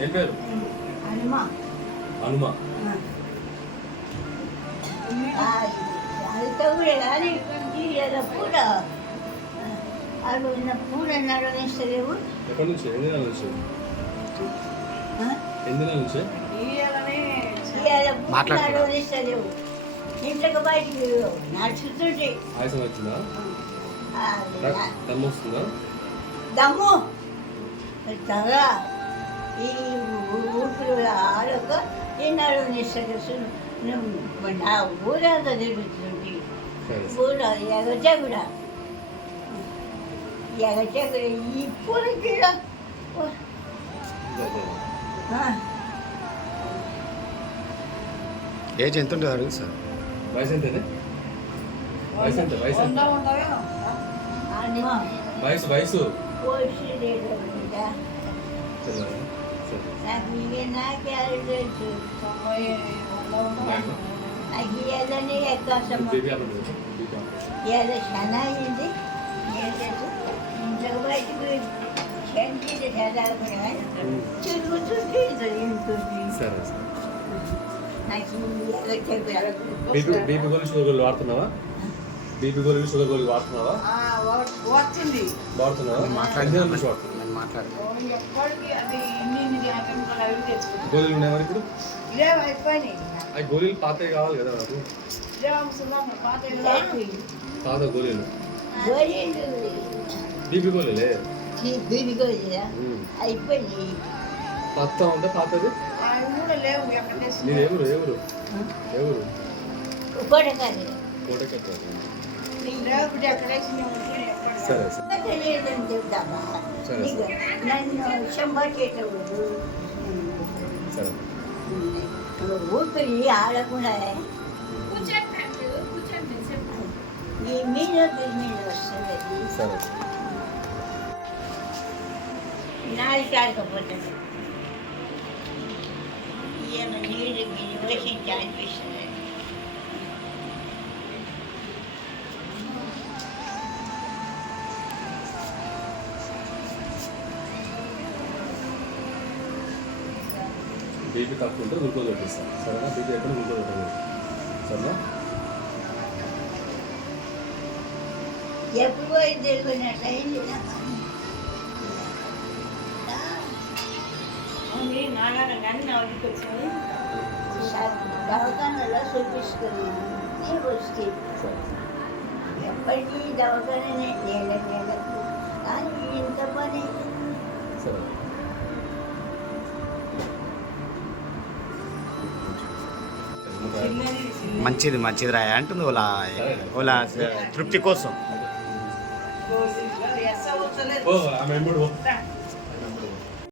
ఏం పేరు హనుమా హనుమ అది కూడా కానీ ఇలా పూట అది ఉన్న పూట నడవనిస్తలేవు ఎక్కడి నుంచి ఎన్ని నెలల నుంచి ఎన్ని నెలల నుంచి ఇలా పూట నడవనిస్తలేవు ఇంట్లోకి బయటికి నడుచుతుంటే ఆయాసం వచ్చిందా ఆ, దమ్ము వస్తుందా దమ్ము తగా ఈ ఊపిరి ఆడక ఈ నడవనిస్తలేదు నా ఊరంతా తిరుగుతుంది ఎగచగుడ. ఎగచగుడ ఈ పూల గిడ సరే ఏజ్ ఎంత ఉంటుంది అడుగు సార్? వయసు వయసు ఎంత? వయసు ఎంత? అన్నం వయసు వయసు. పోసి లేదు బిడ్డ సరే సరే నాకు ఇక నాకే అది తెలుసు నాకు నాకు ఇవ్వాలని ఎక్కాసం బేబీ ఆపండి బేబీ ఆపండి ఇవాళ చాలా అయింది ఏం తెలుసు ఇంట్లో బయటకు చెంటి చదవకుండా తిరుగుతుంటే ఇంటుంది సరే సరే నాకు ఈ ఎగచగుడ బీపీ బీపీ గోళీ షుగర్ గోళీ వాడుతున్నావా బీపీ గోళీ షుగర్ గోళీ వాడుతున్నావా మాట్లాడి ఎప్పటికీ అది ఇన్ని ఇన్ని జ్ఞాపకాలు అవి తెచ్చుకుంటాం. గోళీలు ఉన్నాయి మరి ఇప్పుడు? లేవు అయిపోయినాయి. అవి గోళీలు పాతవి కావాలి కదా నాకు. లేవు సున్నాం పాత పాత గోళీలు. బీపీ గోళీలే? బీబీ గోళీలా ఉమ్. అయిపోయింది కొత్త ఉందా పాతది? ఎవరు ఎవరు? ఎవరు? ఉపడకాలి కోటకెట్టారు ಸರಿ ಸರಿ ಶಂಬರ್ ಕೇಟವರು ಸರಿ ಊಟು ಈ ಆಳ ಕೂಡ ಈ ಮೀನು ಮೀನು ವರ್ಷದಲ್ಲಿ ಸರಿ ನಾಳೆ ಕಾರ್ಯಕ್ರಮ ಏನು ನೀರು ವಹಿಸಿ ಜಾಯಿಸ್ బీపీ తక్కువ ఉంటే గ్లూకోజ్ పెట్టిస్తాను సరేనా? బీపీ ఎక్కడ గ్లూకోజ్ పెట్టలేదు సరేనా? దవాఖానలో చూపిస్తున్నాను. నేను వస్తే. సరే ఎప్పటికీ కానీ ఇంత పని. సరే మంచిది మంచిది రాయ అంటుంది వాళ్ళ వాళ్ళ తృప్తి కోసం.